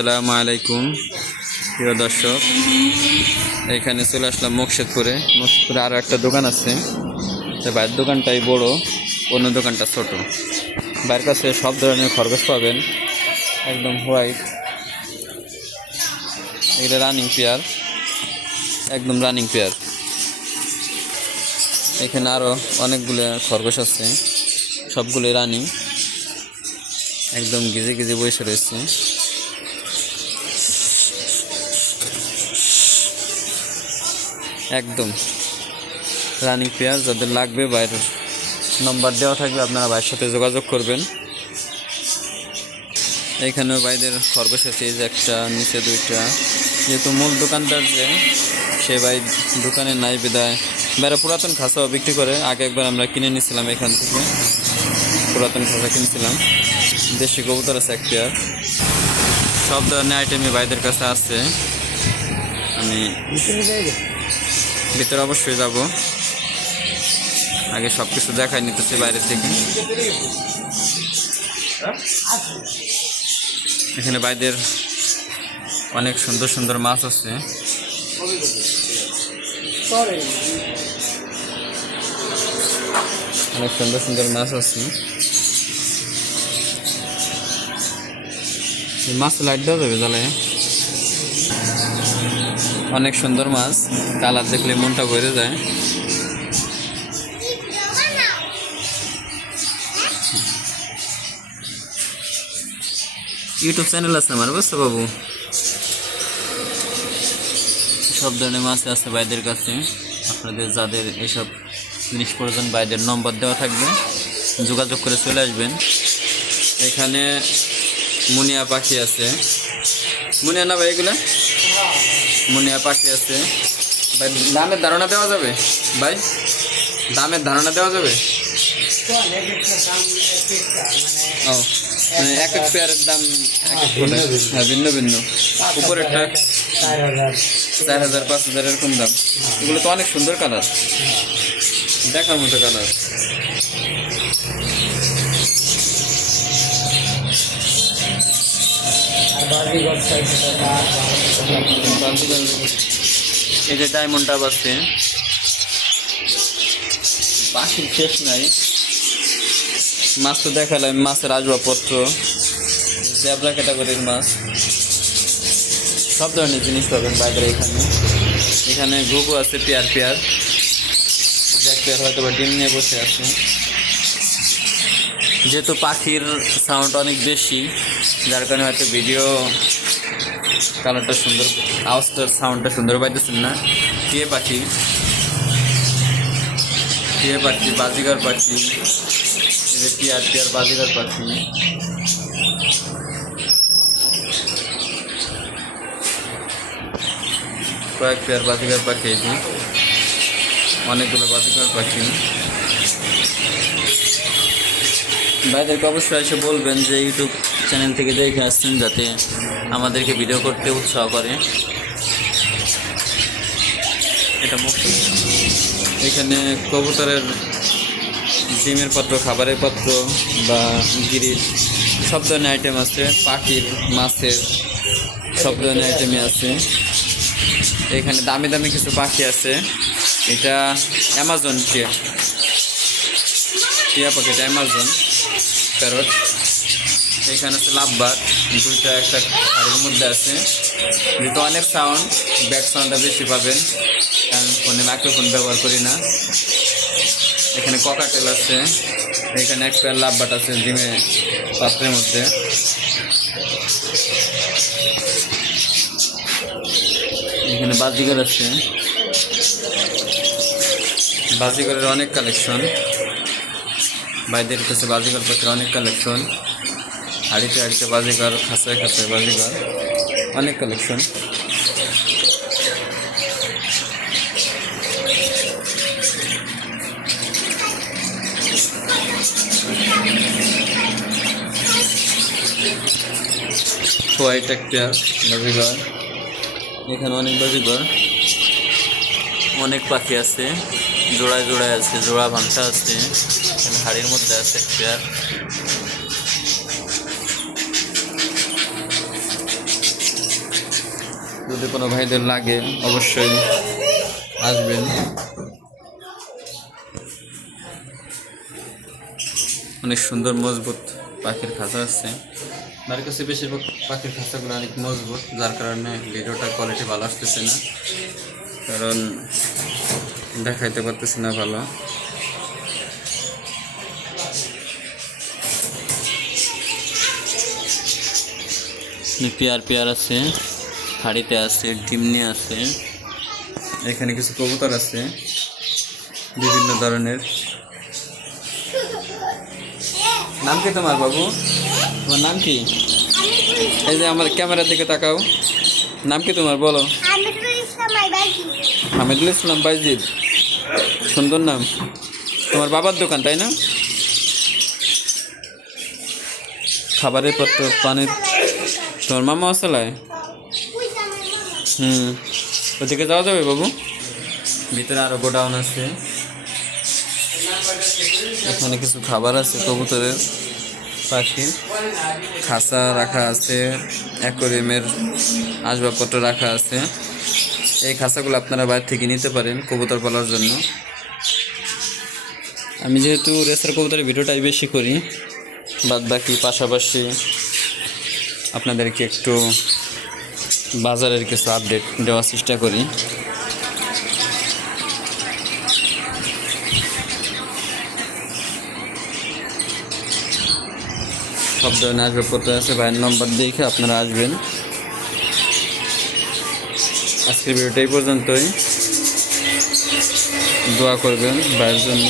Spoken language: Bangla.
আসসালামু আলাইকুম প্রিয় দর্শক, এখানে চলে আসলাম মুর্শিদপুরে। আরও একটা দোকান আছে, বাইরের দোকানটাই বড়, অন্য দোকানটা ছোট। বাইরের কাছে সব ধরনের খরগোশ পাবেন, একদম হোয়াইট, এগুলো রানিং পেয়ার, একদম রানিং পেয়ার। এখানে আরও অনেকগুলো খরগোশ আছে, সবগুলো রানিং, একদম গিজে গিজে বসে রয়েছে। একদম রানিং পেয়ার। যাদের লাগবে বাইরের নম্বর দেওয়া থাকবে, আপনারা ভাইয়ের সাথে যোগাযোগ করবেন। এইখানেও ভাইদের খরগোশ আছে, এই যে একটা, নিচে দুইটা। যেহেতু মূল দোকানদার যে সে ভাই দোকানে নাই বিদায় বাইরে পুরাতন খাঁচাও বিক্রি করে। আগে একবার আমরা কিনে নিয়েছিলাম, এখান থেকে পুরাতন খাঁচা কিনছিলাম। দেশি কবুতর আছে এক পেয়ার। সব ধরনের আইটেমই ভাইদের কাছে আছে। আমি ভিতরে অবশ্যই যাব, আগে সব কিছু দেখাই নিতেছি বাইরে থেকে। এখানে বাইদের অনেক সুন্দর সুন্দর মাছ আছে। অনেক সুন্দর সুন্দর মাছ আছে। মাছ লাইট দেওয়া যাবে জ্বালায়। অনেক সুন্দর মাছ, কালার দেখলে মনটা ভরে যায়। ইউটিউব চ্যানেল আছে আমার, বুঝছো বাবু? সব ধরনের মাছ আছে ভাইদের কাছে। আপনাদের যাদের এসব জিনিস প্রয়োজন, ভাইদের নম্বর দেওয়া থাকবে, যোগাযোগ করে চলে আসবেন। এখানে মুনিয়া পাখি আছে। মুনিয়া না ভাই এগুলা? মুনিয়া পাখি আছে ভাই। দামের ধারণা দেওয়া যাবে ভাই? দামের ধারণা দেওয়া যাবে? ও মানে এক এক পেয়ারের দাম হ্যাঁ ভিন্ন ভিন্ন। উপরেরটা 4,000 5,000 এরকম দাম। এগুলো তো অনেক সুন্দর কালার, দেখার মতো কালার। এই যে ডায়মন্ড ডাব আছে, পাখির শেষ নাই। মাছ তো দেখালাম, মাছের আসবাবপত্র, জেব্রা ক্যাটাগরির মাছ, সব ধরনের জিনিস পাবেন বাইরে। এখানে ঘুঘু আছে পেয়ার পেয়ার, এক পেয়ার হয়তো বা ডিম নিয়ে বসে আছে। যেহেতু পাখির সাউন্ড অনেক বেশি, যার কারণে হয়তো ভিডিও কালারটা সুন্দর, আওয়াজটার সাউন্ডটা সুন্দর পাইতেছেন না। টিয়ে পাখি, টিয়ে পাখি, বাজিগার পাখি, এই যে টিয়ার টিয়ার বাজিগার পাখি। কয়েক পেয়ার বাজিগার পাখি, এই যে অনেকগুলো বাজিগার পাখি। ভাইদেরকে অবশ্যই এসে বলবেন যে ইউটিউব চ্যানেল থেকে দেখে আসছেন, যাতে আমাদেরকে ভিডিও করতে উৎসাহ করে। এটা মুক্ত। এখানে কবুতরের ডিমের পাত্র, খাবারের পাত্র বা গিরিল, সব ধরনের আইটেম আছে। পাখির, মাছের, সব ধরনের আইটেমই আছে। এখানে দামি দামি কিছু পাখি আছে। এটা অ্যামাজন টিয়া, টিয়া পাখি, এটা অ্যামাজন প্যারট। এখানে আছে লাভবার্ড, দুইটা একটা হাড়ির মধ্যে আছে। যেহেতু অনেক সাউন্ড, ব্যাক সাউন্ডটা বেশি পাবেন, কারণ ফোনে মাইক্রোফোন ব্যবহার করি না। এখানে ককাটেল আছে। এখানে এক পেয়ার লাভবার্ড আছে ডিমে পাত্রের মধ্যে। এখানে বাজিগর আছে, বাজিগরের অনেক কালেকশন ভাইদের কাছে। বাজিগর পাখির অনেক কালেকশন, হাড়িতে হাড়িতে বাজিগর, খাঁচায় খাঁচায় বাজিগর, অনেক কালেকশন। হোয়াইট এক পেয়ার বাজিগর। এখানে অনেক বাজিগর, অনেক পাখি আছে, জোড়ায় জোড়ায় আছে, জোড়া ভাঙটা আছে। এখানে হাড়ির মধ্যে আছে এক পেয়ার। যদি কোনো ভাইদের লাগে অবশ্যই আসবেন। অনেক সুন্দর মজবুত পাখির খাঁচা আছে। আমার কাছে বেশিরভাগ পাখির খাঁচাগুলো অনেক মজবুত, যার কারণে ভিডিওটা কোয়ালিটি ভালো আসতেছে না, কারণ দেখাইতে পারতেছি না ভালো। পেয়ার আছে, হাড়িতে আছে, ডিমনি আছে, এখানে কিছু কবুতর আছে বিভিন্ন ধরনের। নাম কি তোমার বাবু? তোমার নাম কি? এই যে আমার ক্যামেরার দিকে তাকাও, নাম কি তোমার বলো? হামিদুল ইসলাম বাইজিদ, সুন্দর নাম। তোমার বাবার দোকান তাই না? খাবারের পত্র পানির তোমার মামা আসলায়? ওদিকে যাওয়া যাবে বাবু? ভিতরে আরো গোডাউন আছে, এখানে কিছু খাবার আছে কবুতরের, পাখির খাঁচা রাখা আছে, অ্যাকোয়ারিয়ামের আসবাবপত্র রাখা আছে। এই খাঁচাগুলো আপনারা বাইরে থেকে নিতে পারেন কবুতর পালার জন্য। আমি যেহেতু রেসার কবুতরের ভিডিওটাই বেশি করি, বাদ বাকি পাশাপাশি আপনাদেরকে একটু বাজারের কিছু আপডেট দেওয়ার চেষ্টা করি। সব ধরনের আসবাবপত্র আছে, ভাইয়ের নম্বর দেখে আপনারা আসবেন। আজকের ভিডিওটা এই পর্যন্তই, দোয়া করবেন ভাইয়ের জন্য।